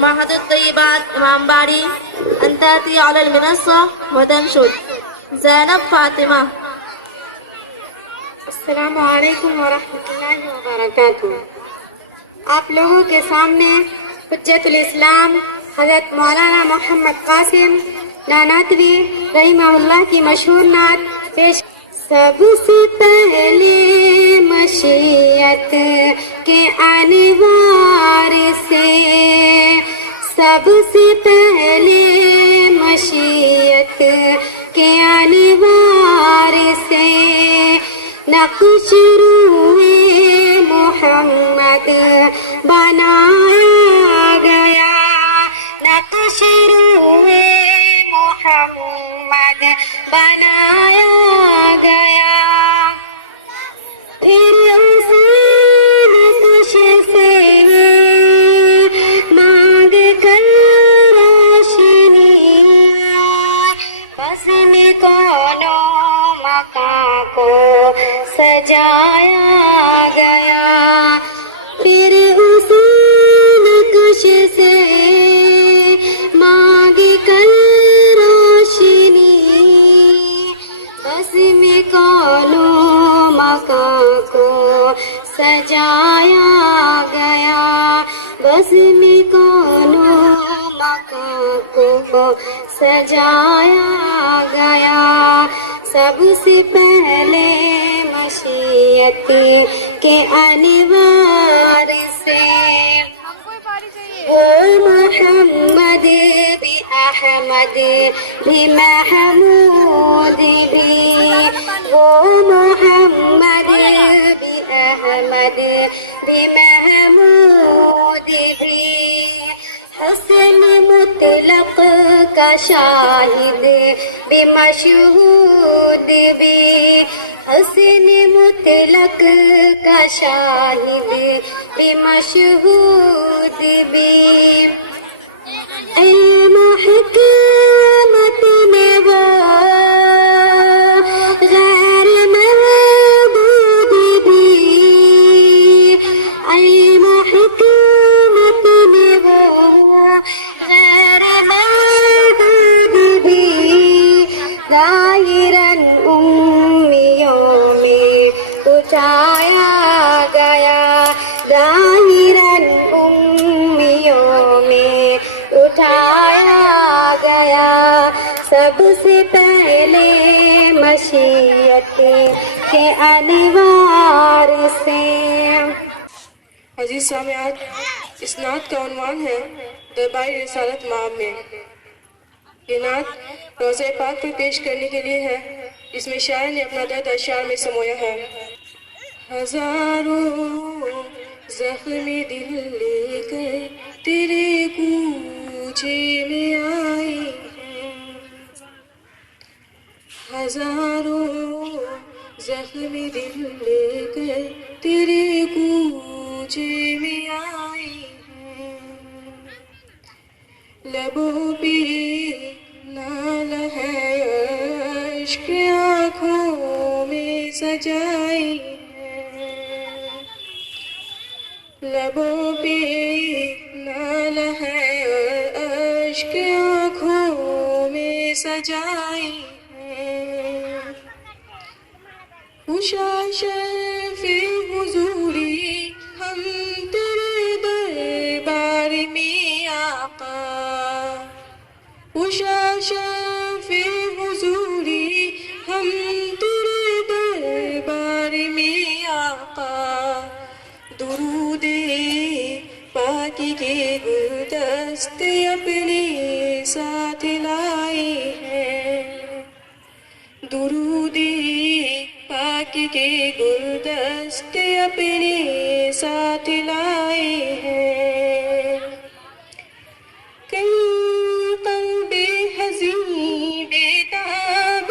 معهد الطيبات إمام باري أن تأتي على المنصة وتنشد زينب فاطمة. السلام علیکم ورحمۃ اللہ وبرکاتہ۔ آپ لوگوں کے سامنے حجت الاسلام حضرت مولانا محمد قاسم نانوتوی رحمہ اللہ کی مشہور نعت پیش۔ سب سے پہلے مشیت کے انوار سے، سب سے پہلے مشیت کے انوار سے نقش روئے محمد بنایا گیا، نقش روئے محمد بنایا گیا۔ پھر اسی نقش سے مانگ کر روشنی بس میں کونوں مکان کو سجایا گیا۔ پھر اسی نقش سے مانگ کر روشنی بس میں کونوں مکان کو سجایا گیا، بس میں کونوں مکان کو سجایا گیا۔ سب سے پہلے مشیت کے انوار سے وہ محمد بھی احمد بھی محمود بھی، وہ محمد بھی احمد بھی محمود بھی، حسن مطلق کا شاہد بھی مشہود بھی، حسن مطلق کا شاہد بھی مشہود بھی۔ علم و حکمت میں وہ غیر محدود بھی، علم و حکمت میں وہ غیر محدود بھی، ظاہراً امیوں میں اٹھایا گیا، ظاہراً امیوں میں اٹھایا گیا۔ سب سے پہلے مشیت کے انوار سے۔ عزیز سامعات، اس نعت کا عنوان ہے دربار رسالت مآب میں۔ یہ نعت روضہ پاک پر پیش کرنے کے لیے ہے، جس میں شاعر نے اپنا درد اشعار میں سمویا ہے۔ ہزاروں زخمی دل لے کر تیرے کوچے میں آئے ہیں، ہزاروں زخمی دل لے کر تیرے کوچے میں آئے ہیں، لبوں پہ نال ہے اشک آنکھوں میں سجائے ہیں، لبوں پہ نال ہے اشک آنکھوں میں سجائے ہیں، خوشا شرف حضوری ہم تیرے دربار میں آقا، خوشا شرف حضوری ہم تیرے دربار میں آقا، درود پاکی کے گلدستے اپنے ساتھ لائے ہیں، درود پاکی کے گلدستے اپنے ساتھ لائے ہیں۔ کئی قلب حزین بے تاب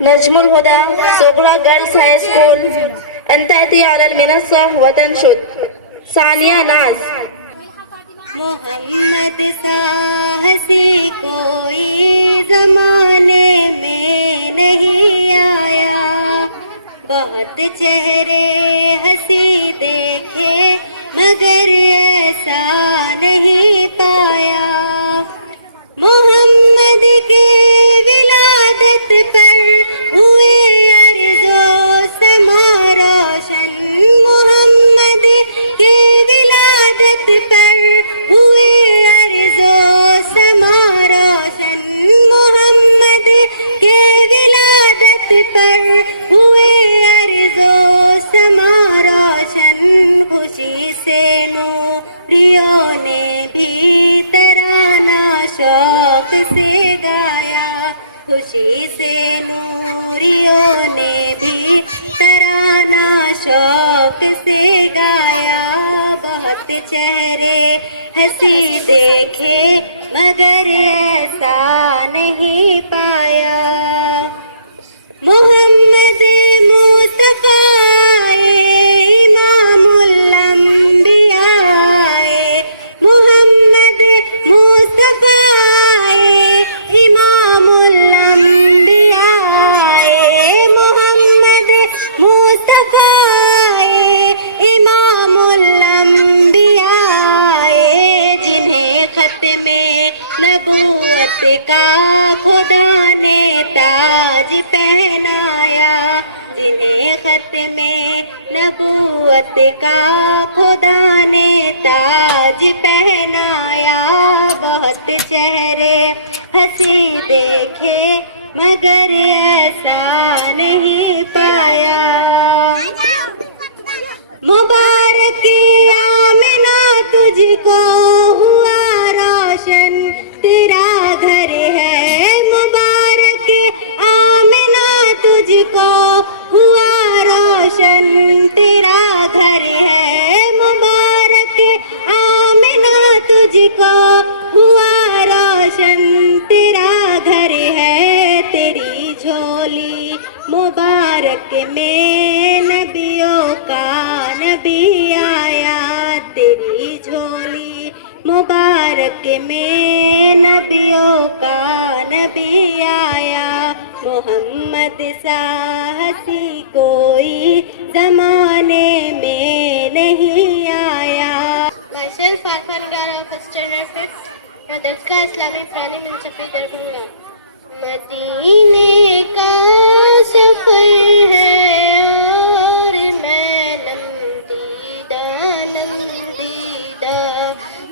نجم الهدى صغرى جيرلز هاي سكول أن تأتي على المنصة وتنشد. ثانية ناز. محمد سا ہنسی کوئی زمانے میں نہیں آیا، بہت چہرے ہنسی دیکھے مگر ایسا نہیں پایا، محمد کے ولادت پر ہوئے ارض و سما روشن، محمد کے ولادت پر ہوئے ارض و سما روشن، محمد کے ولادت پر ہوئے ارض و سما روشن، خوشی سے نوریوں نے بھی ترانہ شوق سے گایا، خوشی سے نوریوں نے بھی ترانہ شوق سے گایا، بہت چہرے ہنسی دیکھے مگر ایسا نہیں پایا، محمد مصطفیٰ امام الانبیاء، محمد مصطفیٰ امام الانبیاء، محمد مصطفیٰ امام الانبیاء، جنہیں ختم نبوت کا خدا نے تاج پہنایا، جنہیں ختم نبوت کا خدا نے تاج پہنایا، بہت چہرے ہنسی دیکھے مگر ایسا نہیں پایا، مبارک آمنہ تجھ کو ہوا روشن تیرا گھر ہے، مبارک آمنہ تجھ کو ہوا روشن تیرا گھر ہے، مبارک آمنہ تجھ کو ہوا روشن تیرا گھر ہے، تیری جھولی مبارک میں نبیوں کا نبی آیا، تیری جھولی مبارک میں نبیوں کا نبی آیا، محمد سا ہنسی کوئی زمانے میں نہیں آیا۔ Myself, Arfan Gara, first standard fifth, Madrasa Islamic Pranim in Chapel Darbhanga. مدینے کا سفر ہے اور میں نمدیدہ نمدیدہ،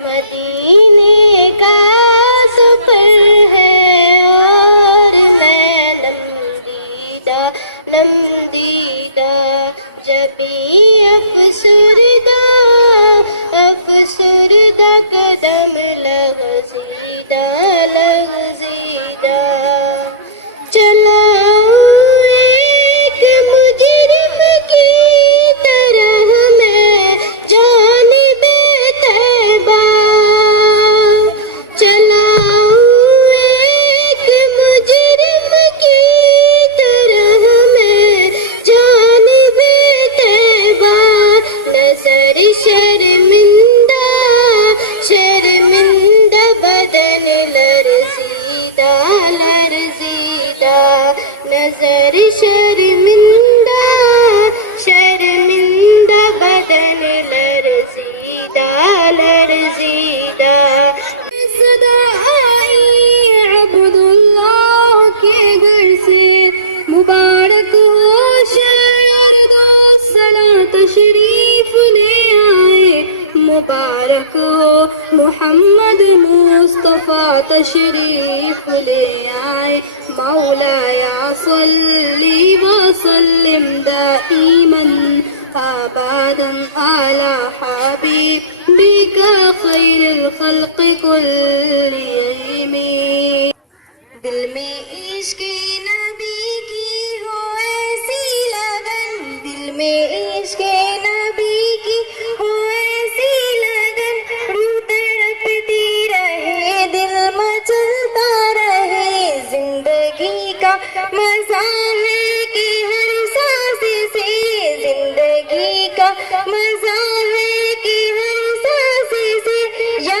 مدینے کا سفر ہے اور میں نمدیدہ نمدیدہ، جبھی افسردہ افسردہ قدم لغزیدہ لغزیدہ، چلاؤ ایک مجرم کی طرح میں جانب طیبہ، چلاؤ ایک مجرم کی طرح میں جانب طیبہ، نظر شرمندہ شرمندہ بدن لرزیدہ لرزیدہ، نظر شرمندہ شرمندہ بدن لرزیدہ لرزیدہ، صدا آئی عبداللہ کے گھر سے، مبارک ہو شہردہ صلاح تشریف لے آئے، مبارک ہو محمد مصطفیٰ تشریف لے آئے، مولایا صلی وسلم دائما ابدا علی حبیبک خیر الخلق کلہم، دل میں عشق نبی کی ہو ایسی لگن، دل میں عشق نبی کی ہو ایسی لگن، روح تڑپتی رہے دل مچلتا رہے، زندگی کا مزہ ہے کہ ہر سانس سے، زندگی کا مزہ ہے کہ ہر سانس سے، یا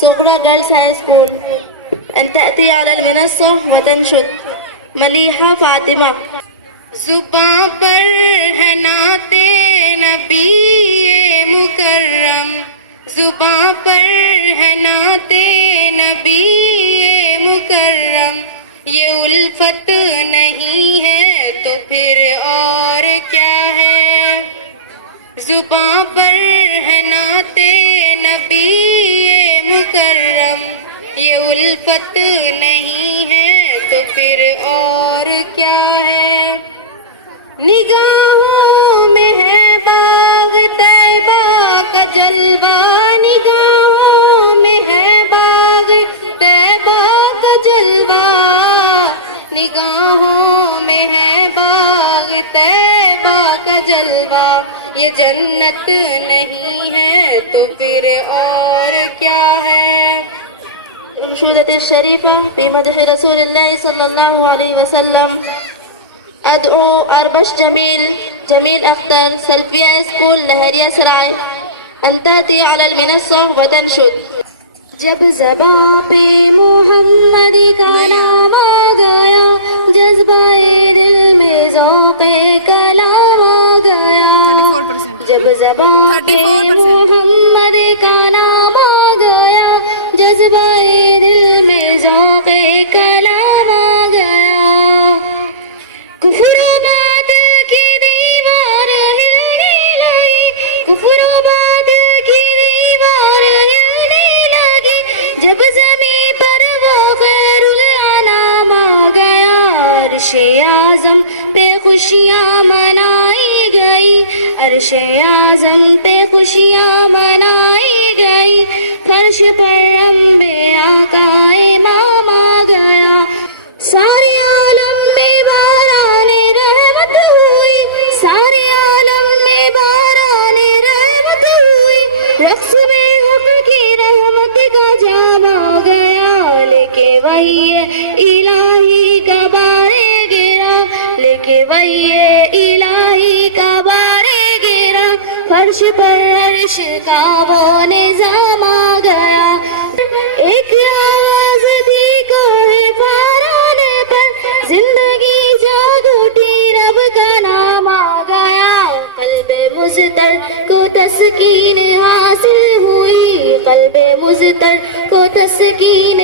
صغرى Girls High School. أن تأتي على المنصة وتنشد مليحة فاطمة. زباں پر ہے نعت نبی مکرم، زباں پر ہے نعت نبی مکرم، یہ الفت نہیں ہے تو پھر اور کیا ہے. زباں پر ہے نعت نبی مکرم، یہ الفت نہیں ہے تو پھر اور کیا ہے. نگاہوں میں ہے باغ طیبہ کا جلوہ، نگاہوں میں ہے باغ طیبہ کا جلوہ، نگاہوں میں ہے باغ طیبہ کا جلوہ، یہ جنت نہیں ہے تو پھر اور کیا ہے. الأنشودة الشريفة في مدح رسول الله صلى الله عليه وسلم. أدعو أربش جميل أختر سلفية اسكول لہریہ سرائے أن تأتي على المنصة وتنشد. جب زباں پہ محمد کا نام آ گیا، جذبہ دل میں ذوق کلام آ گیا. جب زباں پہ محمد کا نام آ گیا، جذبہ دل میں ذوق کلام آ گیا. کفر و باطل کی دیوار ہلنے لگی، کفر و باطل کی دیوار ہلنے لگی، جب زمین پر وہ خیر الانام آ گیا. عرش اعظم پہ خوشیاں منائی گئی، عرش اعظم پہ خوشیاں منائی گئی، فرش پر انبیاء کا امام آ گیا. سارے عالم میں باران رحمت ہوئی، سارے عالم میں باران رحمت ہوئی، رقص میں حق کی رحمت کا جام آ گیا. لیکن وہی الہی کا بارے گرا، لیکن وہی الہی کا بارے گرا، فرش پر عرش کا وہ نظام آ گیا. ایک آواز دی کوہ پاران پر، زندگی جاگ اٹھی، رب کا نام آ گیا. قلب مضطر کو تسکین حاصل ہوئی، قلب مضطر کو تسکین